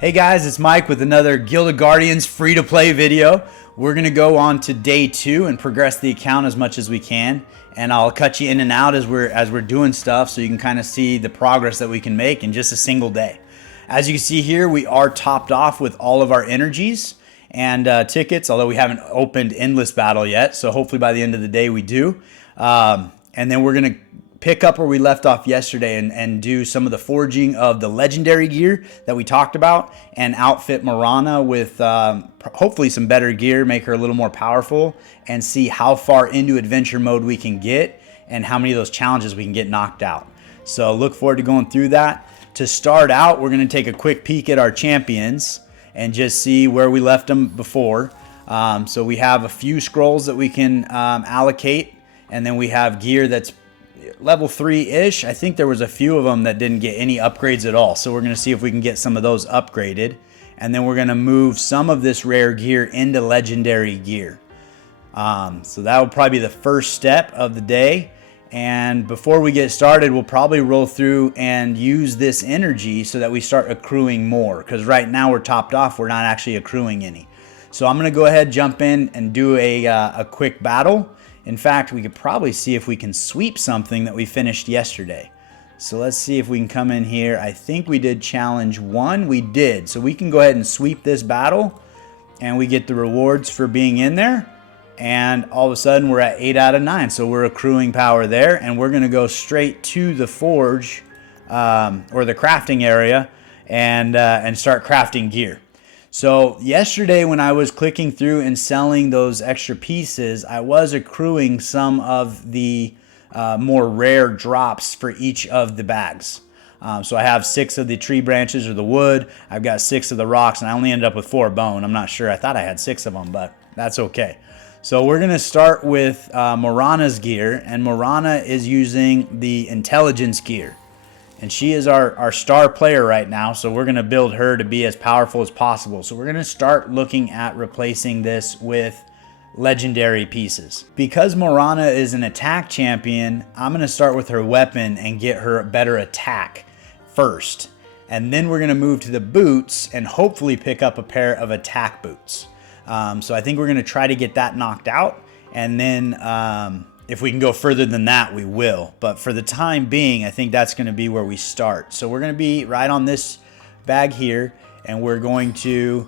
Hey guys, it's Mike with another Guild of Guardians free-to-play video. We're going to go on to day 2 and progress the account as much as we can. And I'll cut you in and out as we're doing stuff so you can kind of see the progress that we can make in just a single day. As you can see here, we are topped off with all of our energies and tickets, although we haven't opened Endless Battle yet. So hopefully by the end of the day we do. And then we're going to pick up where we left off yesterday and do some of the forging of the legendary gear that we talked about and outfit Mirana with hopefully some better gear, make her a little more powerful, and see how far into adventure mode we can get and how many of those challenges we can get knocked out. So look forward to going through that. To start out, we're going to take a quick peek at our champions and just see where we left them before. So we have a few scrolls that we can allocate, and then we have gear that's level 3-ish. I think there was a few of them that didn't get any upgrades at all. So we're going to see if we can get some of those upgraded. And then we're going to move some of this rare gear into legendary gear. So that will probably be the first step of the day. And before we get started, we'll probably roll through and use this energy so that we start accruing more. Because right now we're topped off. We're not actually accruing any. So I'm going to go ahead, jump in and do a quick battle. In fact, we could probably see if we can sweep something that we finished yesterday. So let's see if we can come in here. I think we did challenge 1. We did. So we can go ahead and sweep this battle and we get the rewards for being in there. And all of a sudden we're at 8 out of 9. So we're accruing power there, and we're going to go straight to the forge or the crafting area and start crafting gear. So yesterday when I was clicking through and selling those extra pieces, I was accruing some of the more rare drops for each of the bags. So I have 6 of the tree branches or the wood. I've got 6 of the rocks, and I only ended up with 4 bone. I'm not sure. I thought I had 6 of them, but that's okay. So we're going to start with Mirana's gear, and Mirana is using the intelligence gear. And she is our star player right now, so we're going to build her to be as powerful as possible. So we're going to start looking at replacing this with legendary pieces. Because Mirana is an attack champion, I'm going to start with her weapon and get her a better attack first. And then we're going to move to the boots and hopefully pick up a pair of attack boots. So I think we're going to try to get that knocked out, and then if we can go further than that, we will. But for the time being, I think that's going to be where we start. So we're going to be right on this bag here, and we're going to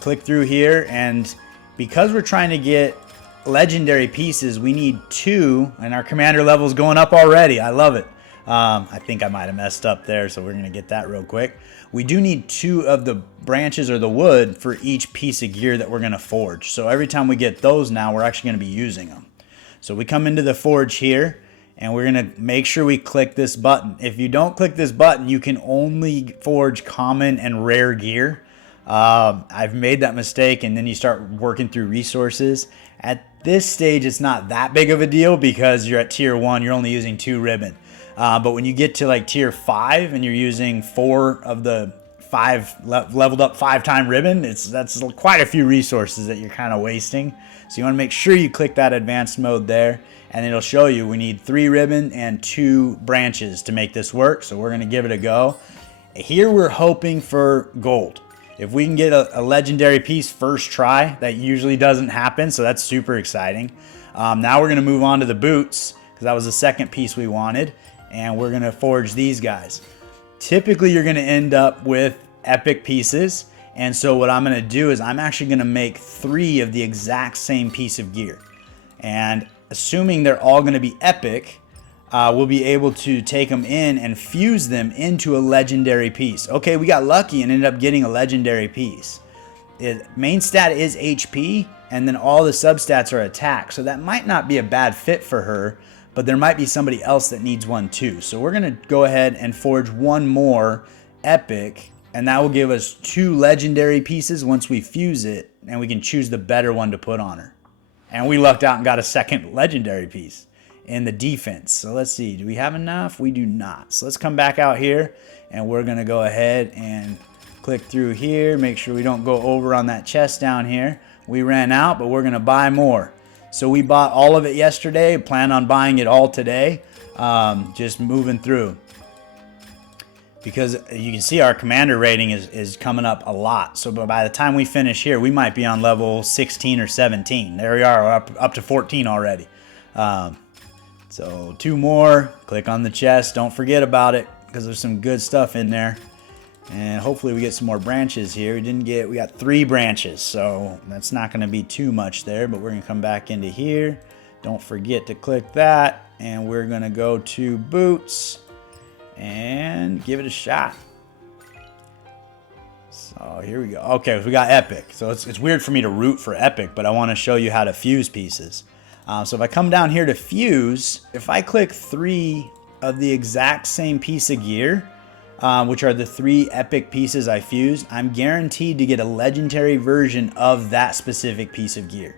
click through here. And because we're trying to get legendary pieces, we need 2, and our commander level is going up already. I love it. I think I might have messed up there, so we're going to get that real quick. We do need 2 of the branches or the wood for each piece of gear that we're going to forge. So every time we get those now, we're actually going to be using them. So we come into the forge here, and we're going to make sure we click this button. If you don't click this button, you can only forge common and rare gear. I've made that mistake, and then you start working through resources. At this stage, it's not that big of a deal because you're at tier 1, you're only using 2 ribbon. But when you get to like tier 5 and you're using 4 of the 5 leveled up 5-time ribbon, that's quite a few resources that you're kind of wasting. So you want to make sure you click that advanced mode there, and it'll show you we need 3 ribbon and 2 branches to make this work. So we're going to give it a go. Here we're hoping for gold. If we can get a legendary piece first try, that usually doesn't happen, so that's super exciting. Now we're going to move on to the boots, because that was the second piece we wanted, and we're going to forge these guys. Typically you're going to end up with epic pieces, and so what I'm going to do is I'm actually going to make 3 of the exact same piece of gear. And assuming they're all going to be epic, we'll be able to take them in and fuse them into a legendary piece. Okay, we got lucky and ended up getting a legendary piece. Main stat is HP, and then all the substats are attack. So that might not be a bad fit for her, but there might be somebody else that needs one too. So we're going to go ahead and forge 1 more epic, and that will give us 2 legendary pieces once we fuse it, and we can choose the better one to put on her. And we lucked out and got a second legendary piece in the defense. So let's see, do we have enough? We do not. So let's come back out here, and we're going to go ahead and click through here, make sure we don't go over on that chest down here. We ran out, but we're going to buy more. So we bought all of it yesterday, plan on buying it all today, just moving through. because you can see our commander rating is coming up a lot. So by the time we finish here, we might be on level 16 or 17. There we are, up to 14 already. So 2 more. Click on the chest. Don't forget about it, because there's some good stuff in there. And hopefully we get some more branches here. We got 3 branches, so that's not going to be too much there, but we're going to come back into here. Don't forget to click that, and we're going to go to boots and give it a shot. So here we go. Okay, we got epic. So it's weird for me to root for epic, but I want to show you how to fuse pieces. So if I come down here to fuse, if I click 3 of the exact same piece of gear, which are the 3 epic pieces I fused, I'm guaranteed to get a legendary version of that specific piece of gear.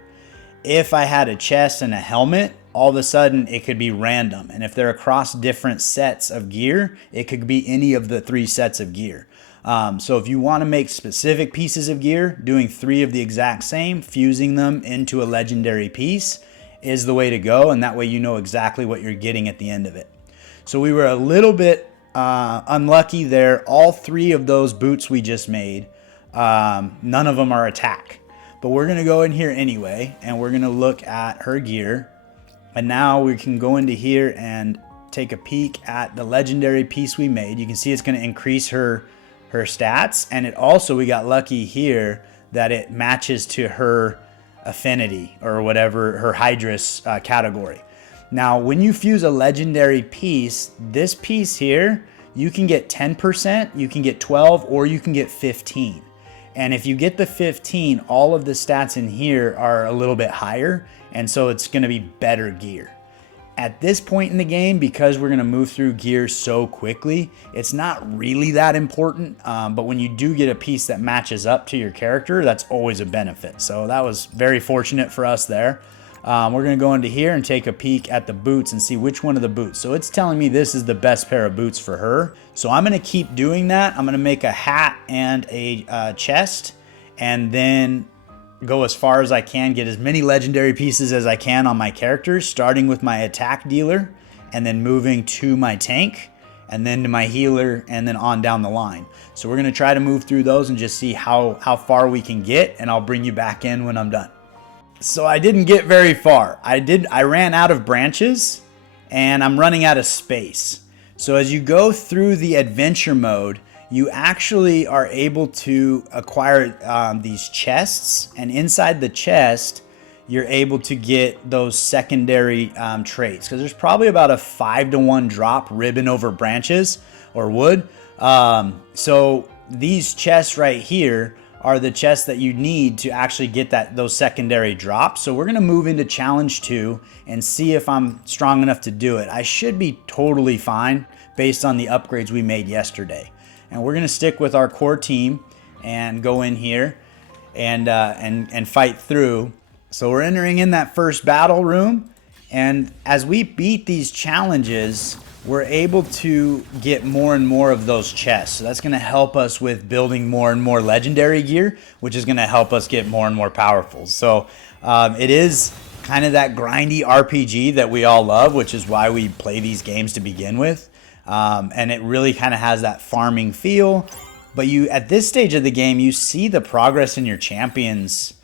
If I had a chest and a helmet, all of a sudden it could be random. And if they're across different sets of gear, it could be any of the 3 sets of gear. So if you want to make specific pieces of gear, doing 3 of the exact same, fusing them into a legendary piece is the way to go. And that way you know exactly what you're getting at the end of it. So we were a little bit unlucky there. All 3 of those boots we just made, none of them are attack. But we're going to go in here anyway, and we're going to look at her gear. And now we can go into here and take a peek at the legendary piece we made. You can see it's going to increase her stats, and it also, we got lucky here that it matches to her affinity, or whatever, her Hydrus category. Now, when you fuse a legendary piece, this piece here, you can get 10%, you can get 12, or you can get 15. And if you get the 15, all of the stats in here are a little bit higher, and so it's going to be better gear. At this point in the game, because we're going to move through gear so quickly, it's not really that important, but when you do get a piece that matches up to your character, that's always a benefit. So that was very fortunate for us there. We're going to go into here and take a peek at the boots and see which one of the boots. So it's telling me this is the best pair of boots for her. So I'm going to keep doing that. I'm going to make a hat and a chest, and then go as far as I can, get as many legendary pieces as I can on my characters, starting with my attack dealer, and then moving to my tank, and then to my healer, and then on down the line. So we're going to try to move through those and just see how far we can get, and I'll bring you back in when I'm done. So I didn't get very far. I ran out of branches, and I'm running out of space. So as you go through the adventure mode, you actually are able to acquire these chests, and inside the chest, you're able to get those secondary traits, because there's probably about a 5-to-1 drop ribbon over branches or wood. So these chests right here are the chests that you need to actually get those secondary drops. So we're gonna move into challenge 2 and see if I'm strong enough to do it. I should be totally fine based on the upgrades we made yesterday. And we're gonna stick with our core team and go in here and fight through. So we're entering in that first battle room, and as we beat these challenges, we're able to get more and more of those chests. So that's going to help us with building more and more legendary gear, which is going to help us get more and more powerful. So it is kind of that grindy RPG that we all love, which is why we play these games to begin with. And it really kind of has that farming feel. But at this stage of the game, you see the progress in your champions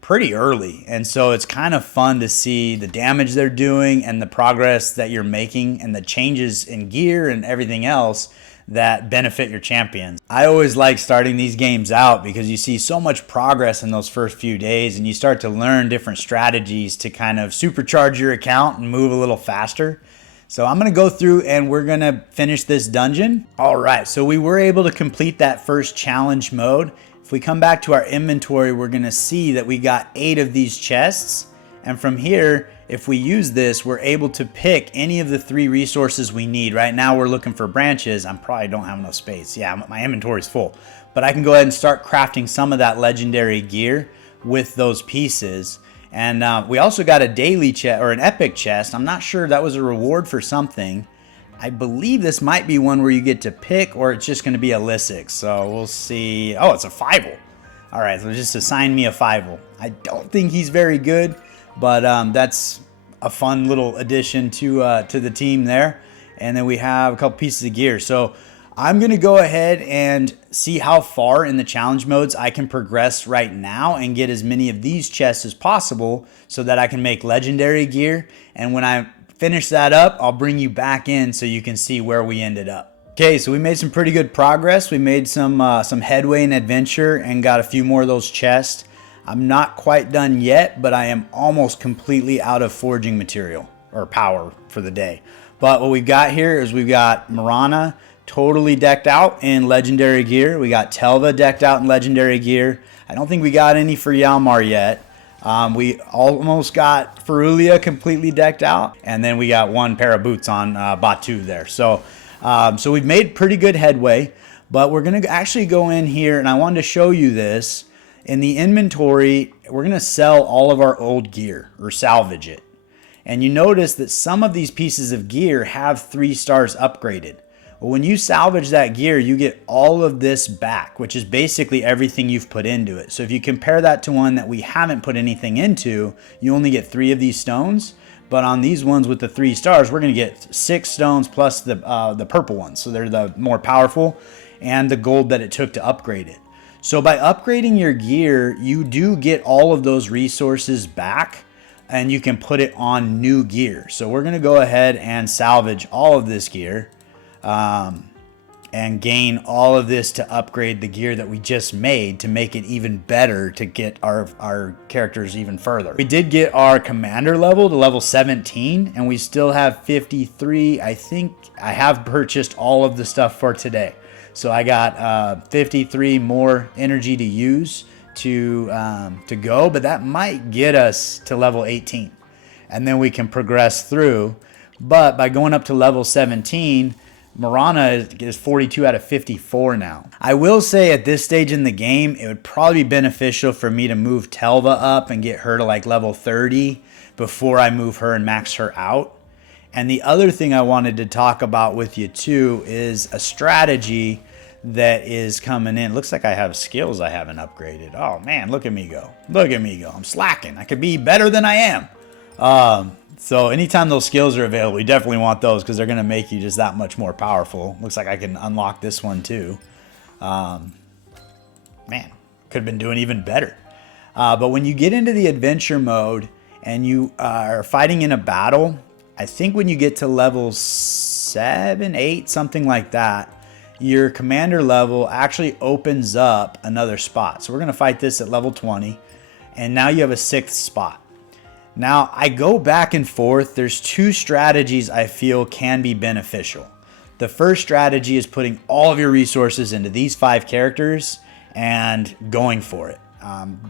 pretty early, and so it's kind of fun to see the damage they're doing and the progress that you're making and the changes in gear and everything else that benefit your champions. I always like starting these games out because you see so much progress in those first few days, and you start to learn different strategies to kind of supercharge your account and move a little faster. So I'm going to go through and we're going to finish this dungeon. All right, so we were able to complete that first challenge mode. If we come back to our inventory, we're going to see that we got 8 of these chests. And from here, if we use this, we're able to pick any of the 3 resources we need. Right now, we're looking for branches. I probably don't have enough space. Yeah, my inventory is full. But I can go ahead and start crafting some of that legendary gear with those pieces. And we also got a daily chest, or an epic chest. I'm not sure, that was a reward for something. I believe this might be one where you get to pick, or it's just going to be a Lysic. So we'll see. Oh, it's a 5-ul. All right, so just assign me a 5-ul. I don't think he's very good, but that's a fun little addition to the team there. And then we have a couple pieces of gear. So I'm going to go ahead and see how far in the challenge modes I can progress right now and get as many of these chests as possible so that I can make legendary gear. And when I finish that up, I'll bring you back in so you can see where we ended up. Okay, so we made some pretty good progress. We made some headway in adventure and got a few more of those chests. I'm not quite done yet, but I am almost completely out of forging material or power for the day. But what we've got here is we've got Marana totally decked out in legendary gear. We got Telva decked out in legendary gear. I don't think we got any for Yalmar yet. We almost got Ferulia completely decked out, and then we got one pair of boots on Batu there. So we've made pretty good headway, but we're going to actually go in here, and I wanted to show you this. In the inventory, we're going to sell all of our old gear or salvage it. And you notice that some of these pieces of gear have 3 stars upgraded. Well, when you salvage that gear, you get all of this back, which is basically everything you've put into it. So if you compare that to one that we haven't put anything into, you only get 3 of these stones. But on these ones with the 3 stars, we're going to get 6 stones plus the purple ones. So they're the more powerful, and the gold that it took to upgrade it. So by upgrading your gear, you do get all of those resources back, and you can put it on new gear. So we're going to go ahead and salvage all of this gear. And gain all of this to upgrade the gear that we just made to make it even better to get our characters even further. We did get our commander level to level 17, and we still have 53. I think I have purchased all of the stuff for today. So I got 53 more energy to use to go, but that might get us to level 18. And then we can progress through. But by going up to level 17, Marana is 42 out of 54 now. I will say at this stage in the game, it would probably be beneficial for me to move Telva up and get her to like level 30 before I move her and max her out. And the other thing I wanted to talk about with you too is a strategy that is coming in. Looks like I have skills I haven't upgraded. Oh man, look at me go. Look at me go. I'm slacking. I could be better than I am. So anytime those skills are available, you definitely want those because they're going to make you just that much more powerful. Looks like I can unlock this one too. Man, could have been doing even better. But when you get into the adventure mode and you are fighting in a battle, I think when you get to level 7, 8, something like that, your commander level actually opens up another spot. So we're going to fight this at level 20, and now you have a 6th spot. Now, I go back and forth. There's 2 strategies I feel can be beneficial. The first strategy is putting all of your resources into these 5 characters and going for it.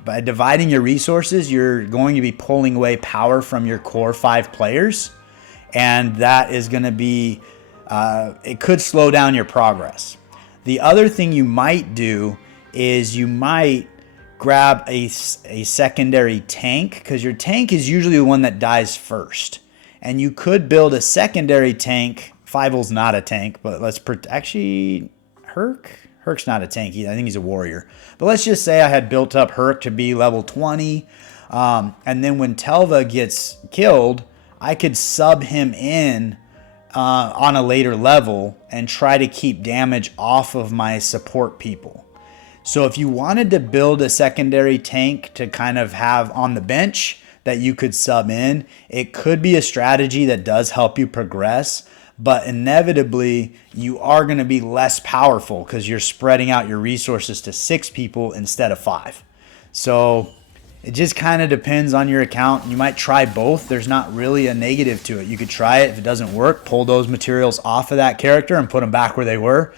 By dividing your resources, you're going to be pulling away power from your core 5 players, and that is going to be, it could slow down your progress. The other thing you might do is you might grab a secondary tank, because your tank is usually the one that dies first. And you could build a secondary tank. Fievel's not a tank, but actually, Herc's not a tank either. I think he's a warrior. But let's just say I had built up Herc to be level 20. And then when Telva gets killed, I could sub him in on a later level and try to keep damage off of my support people. So if you wanted to build a secondary tank to kind of have on the bench that you could sub in, it could be a strategy that does help you progress, but inevitably you are going to be less powerful because you're spreading out your resources to 6 people instead of 5. So it just kind of depends on your account. You might try both. There's not really a negative to it. You could try it. If it doesn't work, pull those materials off of that character and put them back where they were.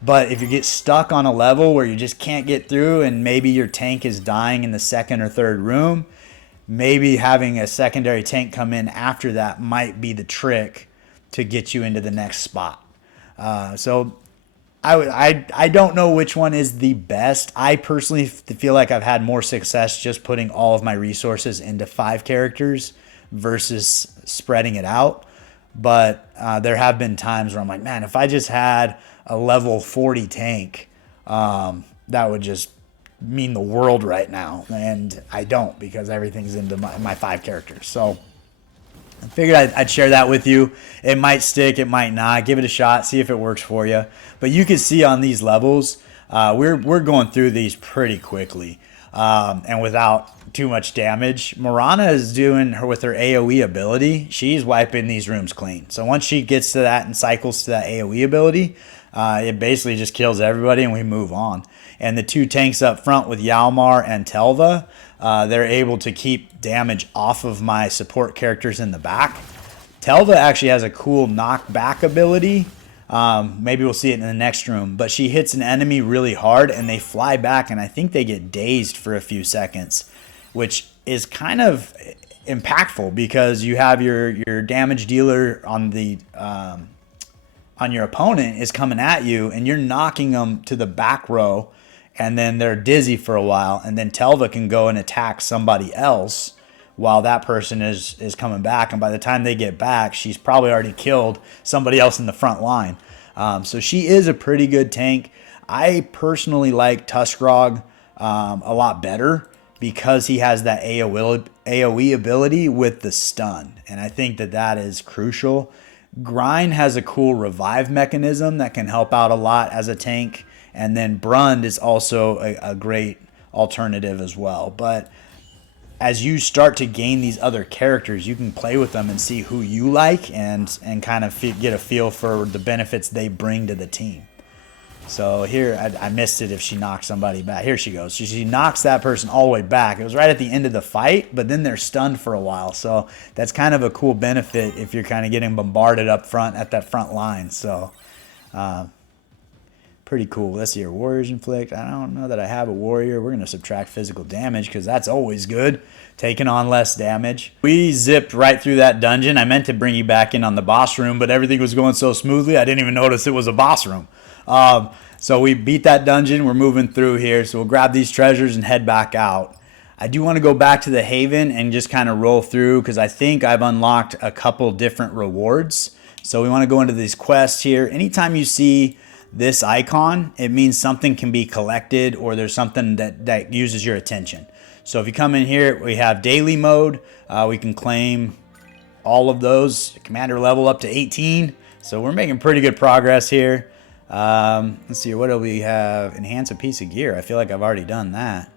But if you get stuck on a level where you just can't get through and maybe your tank is dying in the 2nd or 3rd room, maybe having a secondary tank come in after that might be the trick to get you into the next spot. So I don't know which one is the best. I personally feel like I've had more success just putting all of my resources into 5 characters versus spreading it out. But there have been times where I'm like, man, if I just had a level 40 tank, that would just mean the world right now. And I don't, because everything's into my 5 characters. So I figured I'd share that with you. It might stick, it might not. Give it a shot, see if it works for you. But you can see on these levels, we're going through these pretty quickly and without too much damage. Mirana is doing her with her AoE ability. She's wiping these rooms clean. So once she gets to that and cycles to that AoE ability, it basically just kills everybody and we move on. And the two tanks up front with Yalmar and Telva, they're able to keep damage off of my support characters in the back. Telva actually has a cool knockback ability. Maybe we'll see it in the next room. But she hits an enemy really hard and they fly back, and I think they get dazed for a few seconds, which is kind of impactful because you have your damage dealer on the on your opponent is coming at you, and you're knocking them to the back row, and then they're dizzy for a while, and then Telva can go and attack somebody else while that person is coming back, and by the time they get back, she's probably already killed somebody else in the front line. So she is a pretty good tank. I personally like Tuskrog a lot better because he has that AoE ability with the stun, and I think that is crucial. Grind has a cool revive mechanism that can help out a lot as a tank, and then Brund is also a great alternative as well. But as you start to gain these other characters, you can play with them and see who you like and kind of get a feel for the benefits they bring to the team. So here, I missed it if she knocks somebody back. Here she goes. She knocks that person all the way back. It was right at the end of the fight, but then they're stunned for a while. So that's kind of a cool benefit if you're kind of getting bombarded up front at that front line. So pretty cool. Let's see here. Warriors inflict. I don't know that I have a warrior. We're going to subtract physical damage because that's always good. Taking on less damage. We zipped right through that dungeon. I meant to bring you back in on the boss room, but everything was going so smoothly I didn't even notice it was a boss room. So we beat that dungeon. We're moving through here. So we'll grab these treasures and head back out. I do want to go back to the Haven and just kind of roll through because I think I've unlocked a couple different rewards. So we want to go into these quests here. Anytime you see this icon, it means something can be collected or there's something that uses your attention. So if you come in here, we have daily mode. We can claim all of those. Commander level up to 18. So we're making pretty good progress here. Let's see, what do we have? Enhance a piece of gear. I feel like I've already done that.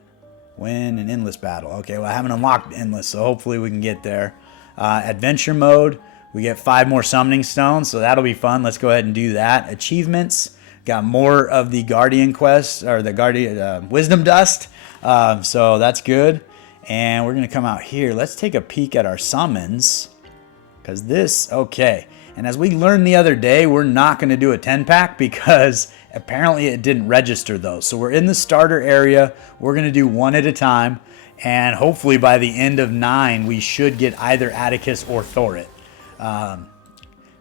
Win an endless battle. Okay, well, I haven't unlocked endless, so hopefully we can get there. Adventure mode. We get 5 more summoning stones, so that'll be fun. Let's go ahead and do that. Achievements. Got more of the Guardian quest, or the Guardian Wisdom Dust. So that's good. And we're going to come out here. Let's take a peek at our summons. Because this, okay. And as we learned the other day, we're not going to do a 10-pack because apparently it didn't register those. So we're in the starter area. We're going to do one at a time. And hopefully by the end of 9, we should get either Atticus or Thorit.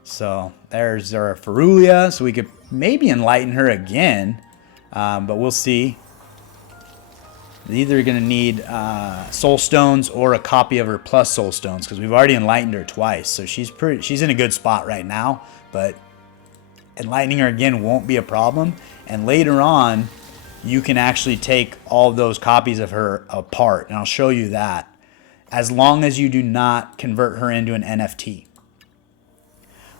So there's our Ferulia. So we could maybe enlighten her again. But we'll see. Either going to need soul stones or a copy of her plus soul stones because we've already enlightened her twice. So she's in a good spot right now, but enlightening her again won't be a problem. And later on, you can actually take all of those copies of her apart, and I'll show you that, as long as you do not convert her into an NFT.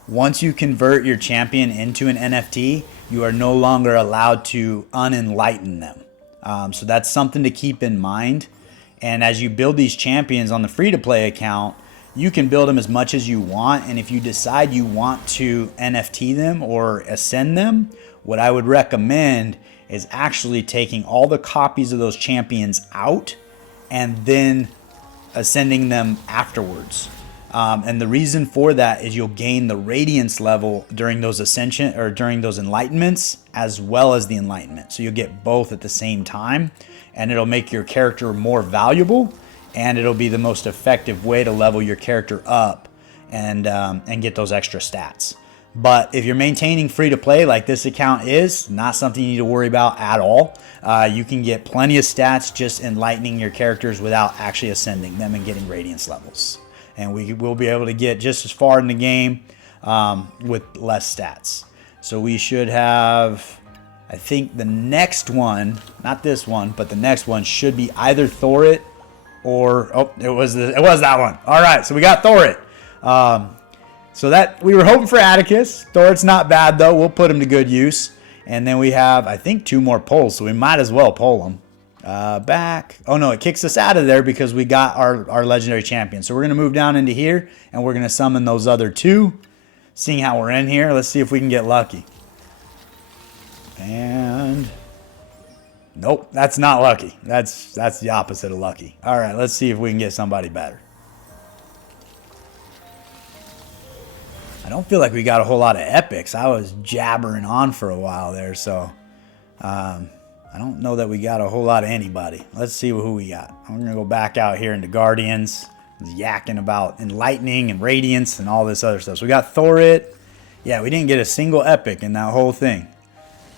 Once you convert your champion into an NFT, you are no longer allowed to unenlighten them. So that's something to keep in mind. And as you build these champions on the free-to-play account, you can build them as much as you want. And if you decide you want to NFT them or ascend them, what I would recommend is actually taking all the copies of those champions out and then ascending them afterwards. And the reason for that is you'll gain the radiance level during those ascension or during those enlightenments as well as the enlightenment. So you'll get both at the same time, and it'll make your character more valuable, and it'll be the most effective way to level your character up and get those extra stats. But if you're maintaining free to play like this account is, not something you need to worry about at all. You can get plenty of stats just enlightening your characters without actually ascending them and getting radiance levels. And we will be able to get just as far in the game with less stats. So we should have, I think the next one, not this one, but the next one should be either Thorit or, oh, it was that one. All right, so we got Thorit. So that we were hoping for Atticus. Thor's not bad though. We'll put him to good use. And then we have, I think, 2 more pulls, so we might as well pull them. Back. Oh no, it kicks us out of there because we got our legendary champion. So we're gonna move down into here and we're gonna summon those other 2. Seeing how we're in here, let's see if we can get lucky. And nope, that's not lucky. That's the opposite of lucky. All right, let's see if we can get somebody better. I don't feel like we got a whole lot of epics. I was jabbering on for a while there, so I don't know that we got a whole lot of anybody. Let's see who we got. I'm going to go back out here into Guardians. I was yakking about Enlightening and Radiance and all this other stuff. So we got Thorit. Yeah, we didn't get a single epic in that whole thing.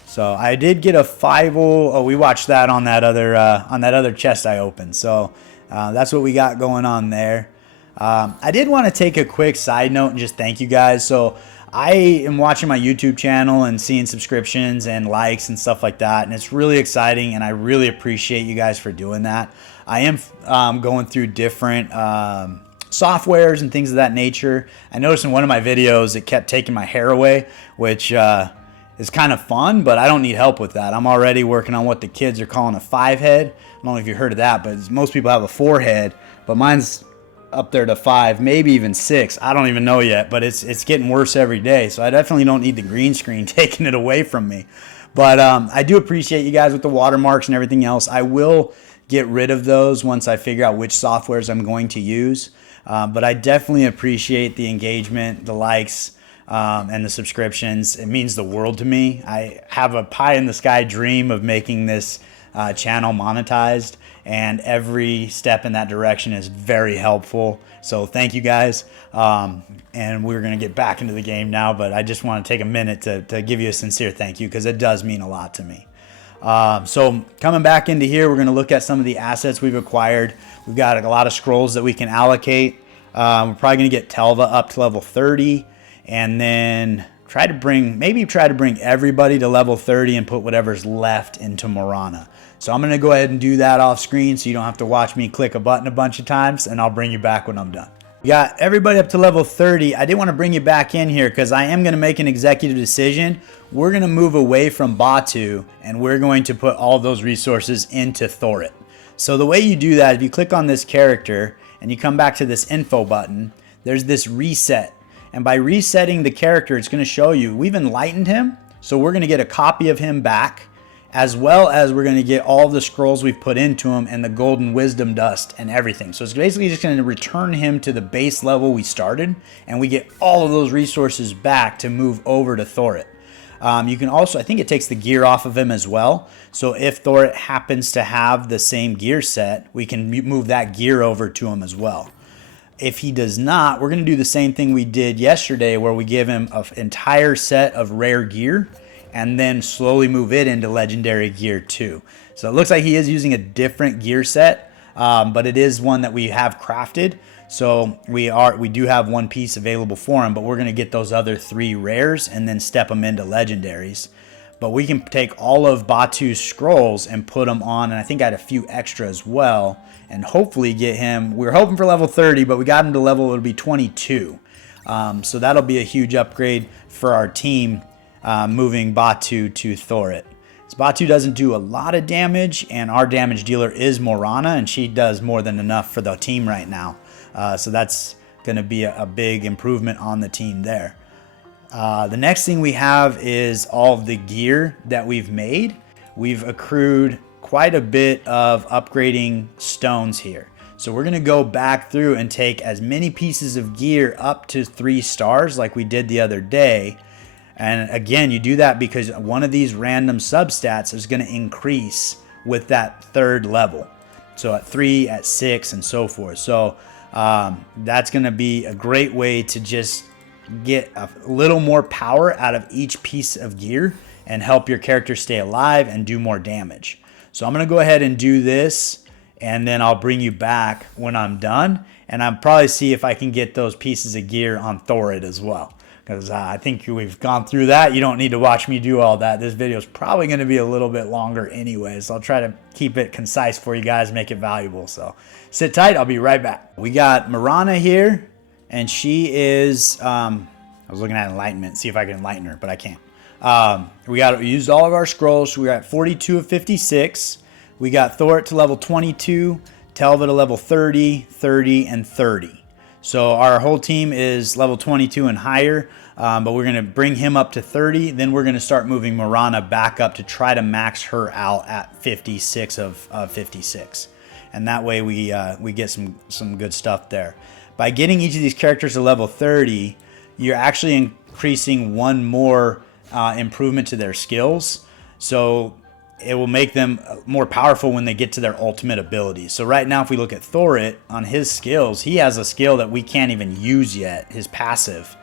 So I did get a 5. Oh, we watched that on that other chest I opened. So that's what we got going on there. I did want to take a quick side note and just thank you guys. So I am watching my YouTube channel and seeing subscriptions and likes and stuff like that, and it's really exciting, and I really appreciate you guys for doing that. I am going through different softwares and things of that nature. I noticed in one of my videos it kept taking my hair away, which is kind of fun, but I don't need help with that. I'm already working on what the kids are calling a 5-head. I don't know if you've heard of that, but most people have a 4-head, but mine's up there to 5, maybe even 6. I don't even know yet, but it's getting worse every day. So I definitely don't need the green screen taking it away from me. But I do appreciate you guys with the watermarks and everything else. I will get rid of those once I figure out which softwares I'm going to use. But I definitely appreciate the engagement, the likes, and the subscriptions. It means the world to me. I have a pie in the sky dream of making this channel monetized, and every step in that direction is very helpful. So thank you guys. And we're going to get back into the game now, but I just want to take a minute to give you a sincere thank you because it does mean a lot to me. So coming back into here, we're going to look at some of the assets we've acquired. We've got a lot of scrolls that we can allocate. We're probably going to get Telva up to level 30, and then try to bring everybody to level 30 and put whatever's left into Morana. So I'm going to go ahead and do that off screen so you don't have to watch me click a button a bunch of times, and I'll bring you back when I'm done. We got everybody up to level 30. I did want to bring you back in here because I am going to make an executive decision. We're going to move away from Batu, and we're going to put all those resources into Thorit. So the way you do that, if you click on this character and you come back to this info button, there's this reset. And by resetting the character, it's going to show you we've enlightened him. So we're going to get a copy of him back, as well as we're going to get all the scrolls we've put into him and the golden wisdom dust and everything. So it's basically just going to return him to the base level we started, and we get all of those resources back to move over to Thorit. You can also, I think it takes the gear off of him as well. So if Thorit happens to have the same gear set, we can move that gear over to him as well. If he does not, we're going to do the same thing we did yesterday where we give him an entire set of rare gear and then slowly move it into legendary gear too. So it looks like he is using a different gear set, but it is one that we have crafted. So we do have one piece available for him, but we're going to get those other 3 rares and then step them into legendaries. But we can take all of Batu's scrolls and put them on, and I think I had a few extra as well, and hopefully get him. We were hoping for level 30, but we got him to level, it'll be 22. So that'll be a huge upgrade for our team, moving Batu to Thorit. So Batu doesn't do a lot of damage, and our damage dealer is Morana, and she does more than enough for the team right now. So that's going to be a big improvement on the team there. The next thing we have is all of the gear that we've made. We've accrued quite a bit of upgrading stones here. So we're going to go back through and take as many pieces of gear up to 3 stars like we did the other day. And again, you do that because one of these random substats is going to increase with that 3rd level. So at 3, at 6, and so forth. So that's going to be a great way to just get a little more power out of each piece of gear and help your character stay alive and do more damage. So I'm going to go ahead and do this, and then I'll bring you back when I'm done, and I'll probably see if I can get those pieces of gear on Thorit as well, because I think we've gone through that. You don't need to watch me do all that. This video is probably going to be a little bit longer anyway, so I'll try to keep it concise for you guys, make it valuable. So sit tight, I'll be right back. We got Morana here, and she is, I was looking at enlightenment, see if I can enlighten her, but I can't. We used all of our scrolls. So we got 42 of 56. We got Thorit to level 22, Telva to level 30, 30, and 30. So our whole team is level 22 and higher, but we're going to bring him up to 30. Then we're going to start moving Marana back up to try to max her out at 56 of 56. And that way we get some good stuff there. By getting each of these characters to level 30, you're actually increasing one more improvement to their skills. So it will make them more powerful when they get to their ultimate abilities. So right now, if we look at Thorit, on his skills, he has a skill that we can't even use yet, his passive,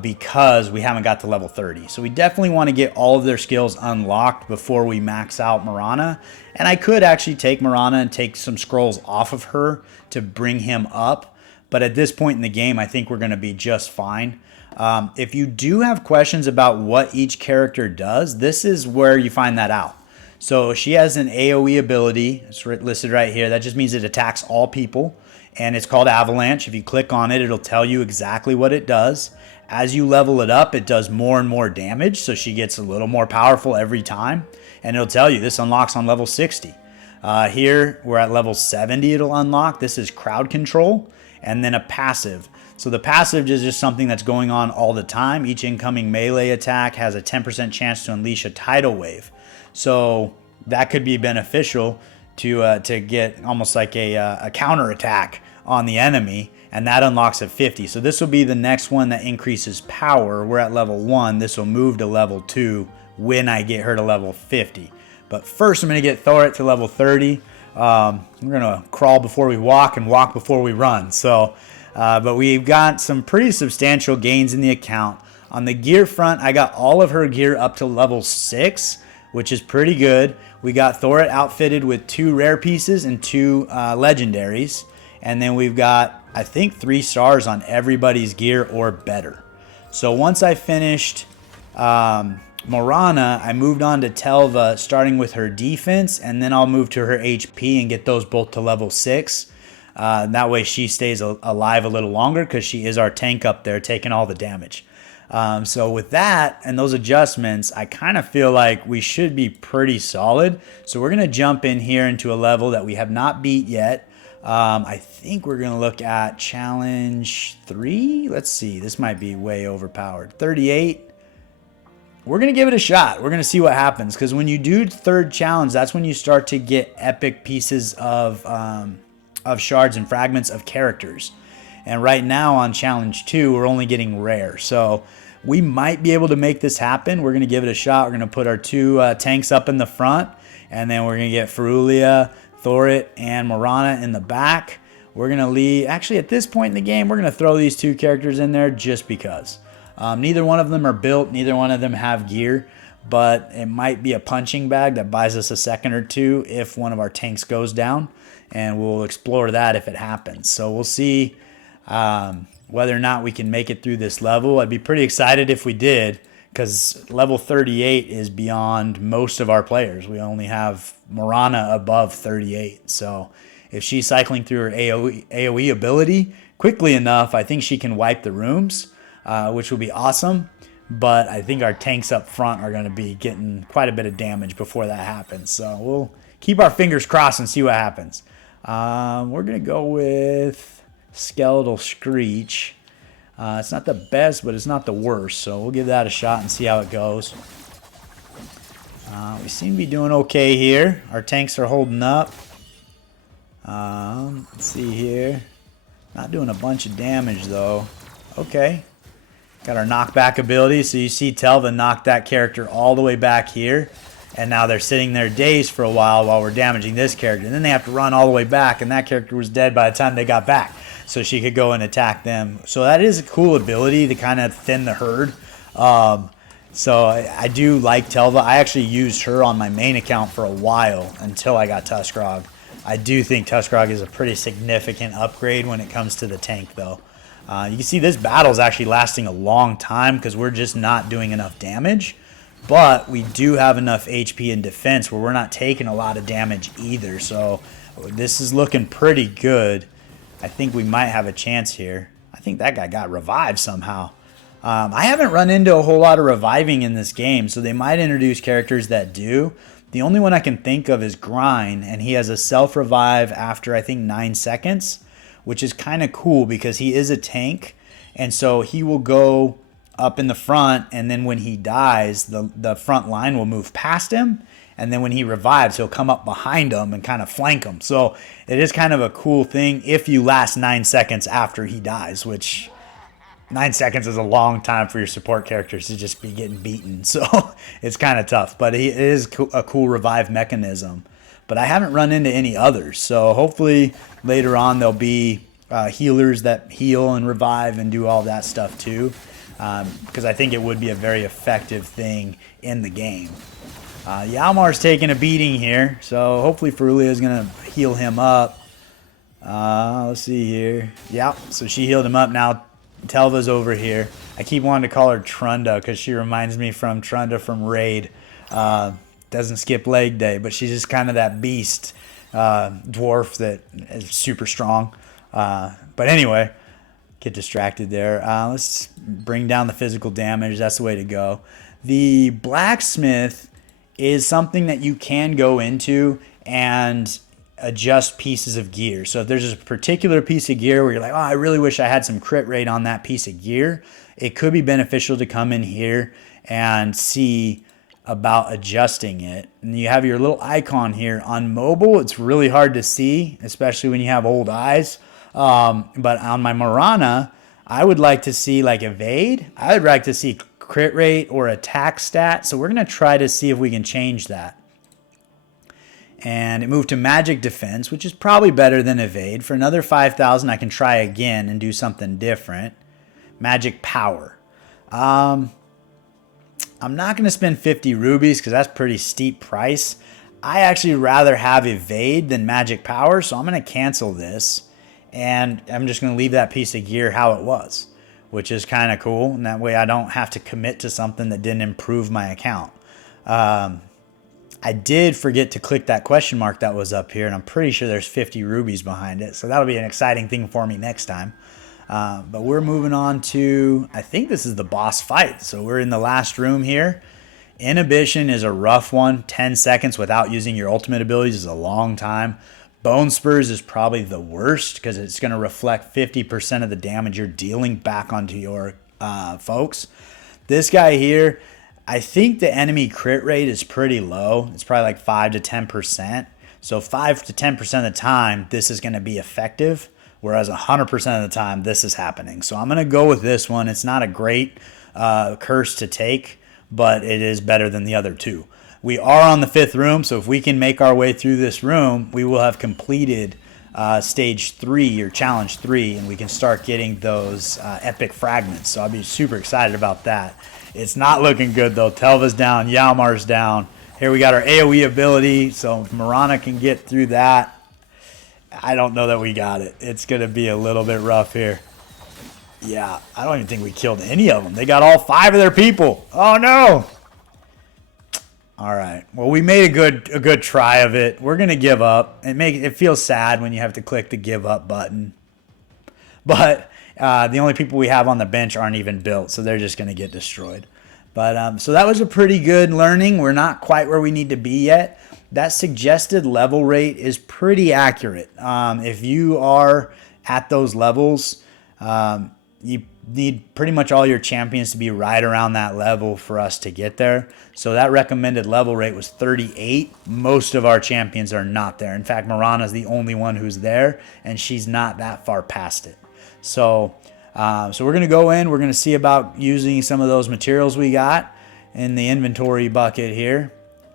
because we haven't got to level 30. So we definitely want to get all of their skills unlocked before we max out Marana. And I could actually take Marana and take some scrolls off of her to bring him up. But at this point in the game, I think we're going to be just fine. If you do have questions about what each character does, this is where you find that out. So she has an AoE ability. It's listed right here. That just means it attacks all people, and it's called Avalanche. If you click on it, it'll tell you exactly what it does. As you level it up, it does more and more damage, so she gets a little more powerful every time, and it'll tell you this unlocks on level 60. Here, we're at level 70, it'll unlock. This is crowd control, and then a passive. So the passive is just something that's going on all the time. Each incoming melee attack has a 10% chance to unleash a tidal wave. So that could be beneficial to get almost like a counter attack on the enemy, and that unlocks at 50. So this will be the next one that increases power. We're at level 1. This will move to level 2 when I get her to level 50. But first I'm going to get Thorit to level 30. We're going to crawl before we walk and walk before we run. So, but we've got some pretty substantial gains in the account. On the gear front, I got all of her gear up to level 6. Which is pretty good. We got Thorit outfitted with 2 rare pieces and 2 legendaries. And then we've got, I think, 3 stars on everybody's gear or better. So once I finished Marana, I moved on to Telva, starting with her defense. And then I'll move to her HP and get those both to level 6. That way she stays alive a little longer because she is our tank up there taking all the damage. So with that and those adjustments, I kind of feel like we should be pretty solid. So we're going to jump in here into a level that we have not beat yet. I think we're going to look at challenge 3. Let's see. This might be way overpowered. 38. We're going to give it a shot. We're going to see what happens. Because when you do third challenge, that's when you start to get epic pieces of shards and fragments of characters. And right now on challenge 2, we're only getting rare. So we might be able to make this happen. We're going to give it a shot. We're going to put our 2 tanks up in the front. And then we're going to get Ferulia, Thorit, and Marana in the back. We're going to leave. Actually, at this point in the game, we're going to throw these 2 characters in there just because. Neither one of them are built. Neither one of them have gear. But it might be a punching bag that buys us a second or 2 if one of our tanks goes down. And we'll explore that if it happens. So we'll see whether or not we can make it through this level. I'd be pretty excited if we did, because level 38 is beyond most of our players. We only have Marana above 38. So if she's cycling through her AoE ability quickly enough, I think she can wipe the rooms, which will be awesome. But I think our tanks up front are going to be getting quite a bit of damage before that happens. So we'll keep our fingers crossed and see what happens. We're going to go with Skeletal Screech. It's not the best, but it's not the worst. So we'll give that a shot and see how it goes. We seem to be doing okay here. Our tanks are holding up. Let's see here. Not doing a bunch of damage, though. Okay. Got our knockback ability. So you see Telva knock that character all the way back here. And now they're sitting there dazed for a while we're damaging this character. And then they have to run all the way back, and that character was dead by the time they got back. So she could go and attack them. So that is a cool ability to kind of thin the herd. So I do like Telva. I actually used her on my main account for a while until I got Tuskrog. I do think Tuskrog is a pretty significant upgrade when it comes to the tank, though. You can see this battle is actually lasting a long time because we're just not doing enough damage. But we do have enough HP and defense where we're not taking a lot of damage either. So this is looking pretty good. I think we might have a chance here. I think that guy got revived somehow. I haven't run into a whole lot of reviving in this game, so they might introduce characters that do. The only one I can think of is Grind, and he has a self-revive after, I think, 9 seconds, which is kind of cool because he is a tank, and so he will go up in the front, and then when he dies, the front line will move past him, and then when he revives, he'll come up behind him and kind of flank him. So it is kind of a cool thing if you last 9 seconds after he dies, which 9 seconds is a long time for your support characters to just be getting beaten. So it's kind of tough, but it is a cool revive mechanism. But I haven't run into any others. So hopefully later on there'll be healers that heal and revive and do all that stuff too. Because I think it would be a very effective thing in the game. Yalmar's taking a beating here, so hopefully Ferulia is going to heal him up. Let's see here. Yeah, so she healed him up. Now Telva's over here. I keep wanting to call her Trunda because she reminds me from Trunda from Raid. Doesn't skip leg day, but she's just kind of that beast dwarf that is super strong. But anyway, get distracted there. Let's bring down the physical damage. That's the way to go. The blacksmith is something that you can go into and adjust pieces of gear. So if there's a particular piece of gear where you're like, oh, I really wish I had some crit rate on that piece of gear, it could be beneficial to come in here and see about adjusting it. And you have your little icon here. On mobile, it's really hard to see, especially when you have old eyes. But on my Marana, I would like to see like evade. I would like to see crit rate or attack stat. So we're going to try to see if we can change that. And it moved to magic defense, which is probably better than evade. For another 5,000, I can try again and do something different. Magic power. I'm not going to spend 50 rubies because that's pretty steep price. I actually rather have evade than magic power, so I'm going to cancel this. And I'm just going to leave that piece of gear how it was, which is kind of cool. And that way I don't have to commit to something that didn't improve my account. I did forget to click that question mark that was up here, and I'm pretty sure there's 50 rubies behind it. So that'll be an exciting thing for me next time. But we're moving on to, I think this is the boss fight. So we're in the last room here. Inhibition is a rough one. 10 seconds without using your ultimate abilities is a long time. Bone Spurs is probably the worst because it's going to reflect 50% of the damage you're dealing back onto your folks. This guy here, I think the enemy crit rate is pretty low. It's probably like 5 to 10%. So 5 to 10% of the time, this is going to be effective, whereas 100% of the time, this is happening. So I'm going to go with this one. It's not a great curse to take, but it is better than the other two. We are on the 5th room, so if we can make our way through this room, we will have completed stage 3 or challenge 3, and we can start getting those epic fragments. So I'll be super excited about that. It's not looking good though. Telva's down, Yalmar's down. Here we got our AoE ability, so if Marana can get through that, I don't know that we got it. It's going to be a little bit rough here. Yeah, I don't even think we killed any of them. They got all 5 of their people. Oh no! All right. Well, we made a good try of it. We're going to give up. It feels sad when you have to click the give up button. But the only people we have on the bench aren't even built, so they're just going to get destroyed. But so that was a pretty good learning. We're not quite where we need to be yet. That suggested level rate is pretty accurate. If you are at those levels, you need pretty much all your champions to be right around that level for us to get there. So that recommended level rate was 38. Most of our champions are not there. In fact, Marana is the only one who's there, and she's not that far past it. So we're going to go in. We're going to see about using some of those materials we got in the inventory bucket here.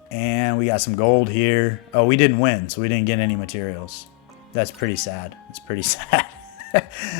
And we got some gold here. Oh, we didn't win, so we didn't get any materials. That's pretty sad. It's pretty sad.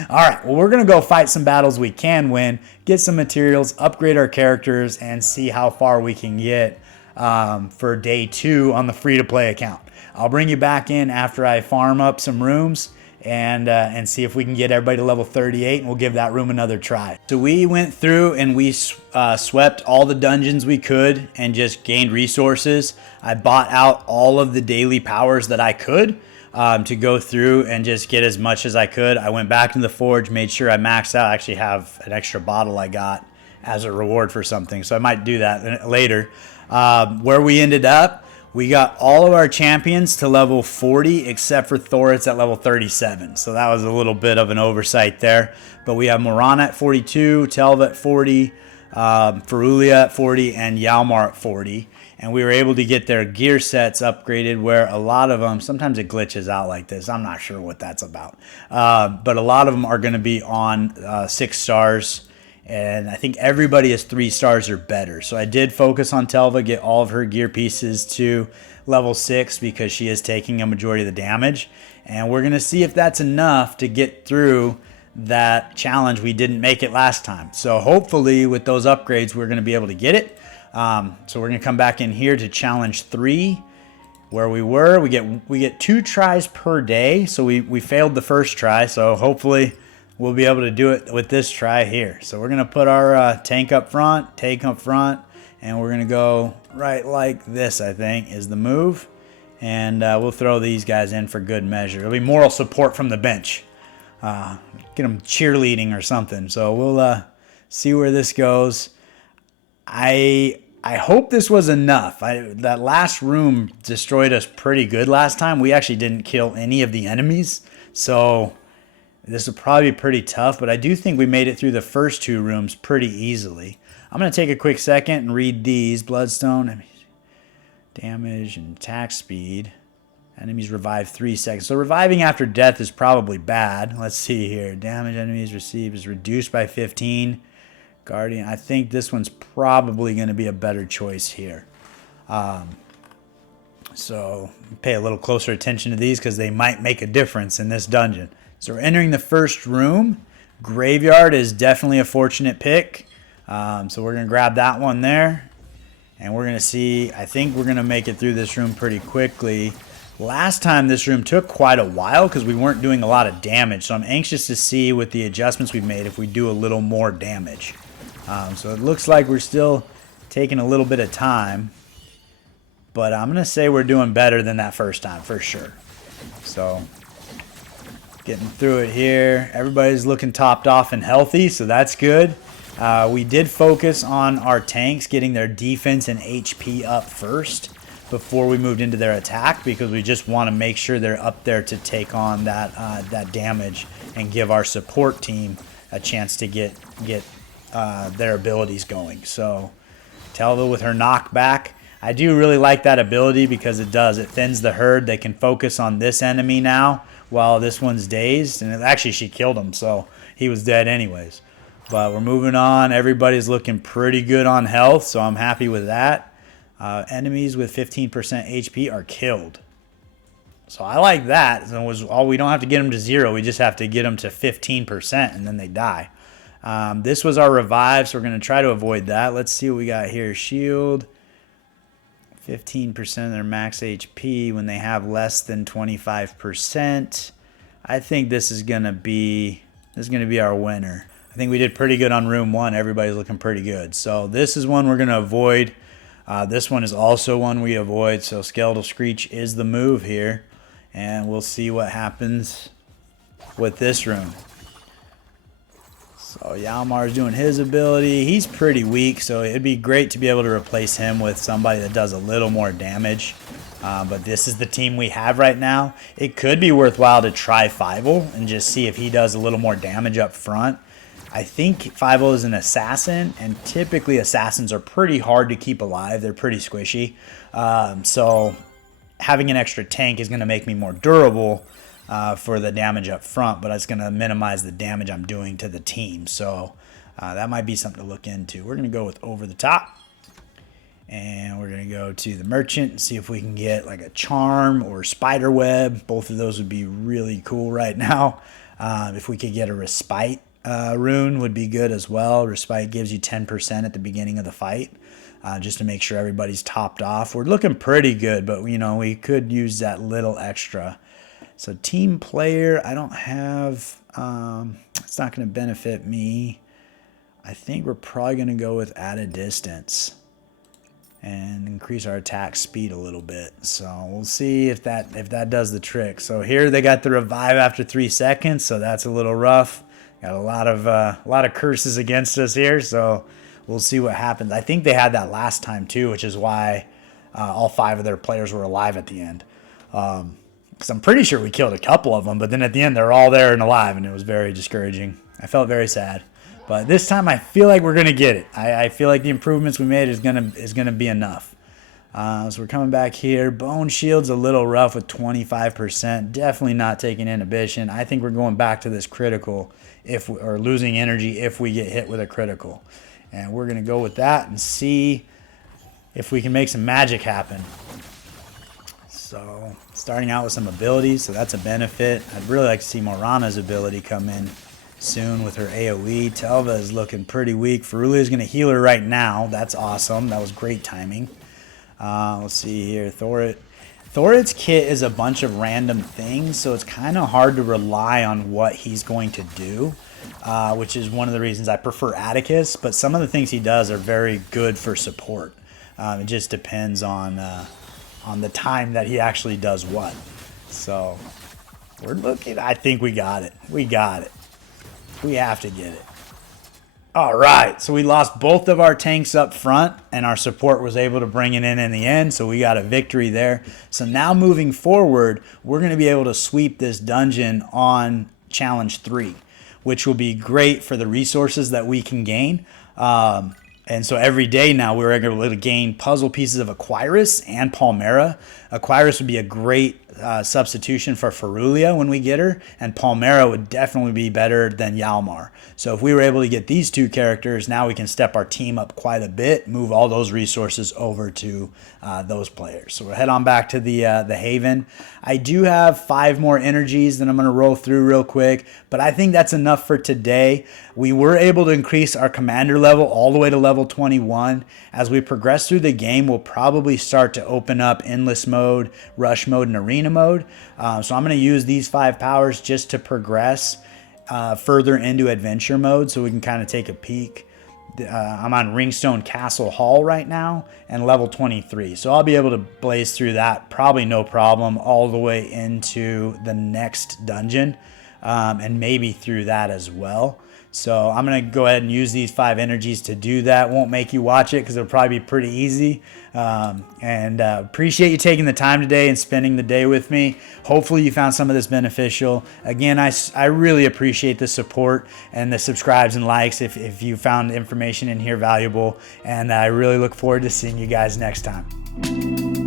All right, well, we're going to go fight some battles we can win, get some materials, upgrade our characters, and see how far we can get for day 2 on the free-to-play account. I'll bring you back in after I farm up some rooms and see if we can get everybody to level 38, and we'll give that room another try. So we went through and we swept all the dungeons we could and just gained resources. I bought out all of the daily powers that I could. to go through and just get as much as I could. I went back to the forge, made sure I maxed out. I actually have an extra bottle I got as a reward for something, so I might do that later. Where we ended up, we got all of our champions to level 40 except for Thoritz at level 37. So that was a little bit of an oversight there. But we have Morana at 42, Telva at 40, Ferulia at 40, and Yalmar at 40. And we were able to get their gear sets upgraded where a lot of them, sometimes it glitches out like this. I'm not sure what that's about. But a lot of them are going to be on 6 stars. And I think everybody is 3 stars or better. So I did focus on Telva, get all of her gear pieces to level 6 because she is taking a majority of the damage. And we're going to see if that's enough to get through that challenge. We didn't make it last time. So hopefully with those upgrades, we're going to be able to get it. So we're going to come back in here to challenge 3 where we were. We get 2 tries per day. So we failed the first try. So hopefully we'll be able to do it with this try here. So we're going to put our tank up front, and we're going to go right like this, I think, is the move. And we'll throw these guys in for good measure. It'll be moral support from the bench. Get them cheerleading or something. So we'll see where this goes. I hope this was enough. That last room destroyed us pretty good last time. We actually didn't kill any of the enemies. So this will probably be pretty tough, but I do think we made it through the first 2 rooms pretty easily. I'm going to take a quick second and read these. Bloodstone, damage and attack speed. Enemies revive 3 seconds. So reviving after death is probably bad. Let's see here. Damage enemies receive is reduced by 15. Guardian, I think this one's probably going to be a better choice here. So pay a little closer attention to these because they might make a difference in this dungeon. So we're entering the first room. Graveyard is definitely a fortunate pick. So we're going to grab that one there. And we're going to see, I think we're going to make it through this room pretty quickly. Last time this room took quite a while because we weren't doing a lot of damage. So I'm anxious to see with the adjustments we've made if we do a little more damage. So it looks like we're still taking a little bit of time. But I'm going to say we're doing better than that first time for sure. So getting through it here. Everybody's looking topped off and healthy, so that's good. We did focus on our tanks getting their defense and HP up first before we moved into their attack because we just want to make sure they're up there to take on that damage and give our support team a chance to get their abilities going. So Telva with her knockback. I do really like that ability because it thins the herd. They can focus on this enemy now while this one's dazed. And actually she killed him, so he was dead anyways. But we're moving on. Everybody's looking pretty good on health, so I'm happy with that. Enemies with 15% HP are killed. So I like that. So we don't have to get them to 0. We just have to get them to 15% and then they die. This was our revive, so we're going to try to avoid that. Let's see what we got here. Shield. 15% of their max HP when they have less than 25%. I think this is going to be our winner. I think we did pretty good on room 1. Everybody's looking pretty good. So this is one we're going to avoid. This one is also one we avoid. So Skeletal Screech is the move here. And we'll see what happens with this room. So Yalmar's doing his ability. He's pretty weak, so it'd be great to be able to replace him with somebody that does a little more damage. But this is the team we have right now. It could be worthwhile to try Fievel and just see if he does a little more damage up front. I think Fievel is an assassin, and typically assassins are pretty hard to keep alive. They're pretty squishy. So having an extra tank is going to make me more durable for the damage up front, but it's going to minimize the damage I'm doing to the team. So that might be something to look into. We're going to go with Over the Top. And we're going to go to the Merchant and see if we can get like a Charm or Spider Web. Both of those would be really cool right now. If we could get a Respite rune would be good as well. Respite gives you 10% at the beginning of the fight. Just to make sure everybody's topped off. We're looking pretty good, but we could use that little extra. So team player, I don't have, it's not going to benefit me. I think we're probably going to go with At a Distance. and increase our attack speed a little bit. So we'll see if that does the trick. So here they got the revive after 3 seconds, so that's a little rough. Got a lot of curses against us here, so we'll see what happens. I think they had that last time too, which is why all 5 of their players were alive at the end. Because I'm pretty sure we killed a couple of them, but then at the end they're all there and alive, and it was very discouraging. I felt very sad. But this time I feel like we're gonna get it. I feel like the improvements we made is gonna be enough. So we're coming back here. Bone Shield's a little rough with 25%. Definitely not taking inhibition. I think we're going back to this critical or losing energy if we get hit with a critical. And we're gonna go with that and see if we can make some magic happen. So starting out with some abilities, so that's a benefit. I'd really like to see Morana's ability come in soon with her AoE. Telva is looking pretty weak. Feruli is going to heal her right now. That's awesome. That was great timing. Let's see here. Thorit's kit is a bunch of random things, so it's kind of hard to rely on what he's going to do, which is one of the reasons I prefer Atticus, but some of the things he does are very good for support. It just depends on the time that he actually does what. So we're looking. I think we got it. We got it. We have to get it. All right, so we lost both of our tanks up front, and our support was able to bring it in the end, so we got a victory there. So now moving forward, we're going to be able to sweep this dungeon on Challenge 3, which will be great for the resources that we can gain. And so every day now we're able to gain puzzle pieces of Aquirus and Palmera. Aquirus would be a great substitution for Ferulia when we get her, and Palmera would definitely be better than Yalmar. So if we were able to get these 2 characters, now we can step our team up quite a bit, move all those resources over to those players. So we'll head on back to the Haven. I do have 5 more energies that I'm going to roll through real quick, but I think that's enough for today. We were able to increase our commander level all the way to level 21. As we progress through the game, we'll probably start to open up endless mode, rush mode, and arena mode. So I'm going to use these 5 powers just to progress further into adventure mode, so we can kind of take a peek. I'm on Ringstone Castle Hall right now and level 23, so I'll be able to blaze through that probably no problem all the way into the next dungeon, and maybe through that as well. So I'm going to go ahead and use these 5 energies to do that. Won't make you watch it because it'll probably be pretty easy. Appreciate you taking the time today and spending the day with me. Hopefully you found some of this beneficial. Again, I really appreciate the support and the subscribes and likes if you found information in here valuable. And I really look forward to seeing you guys next time.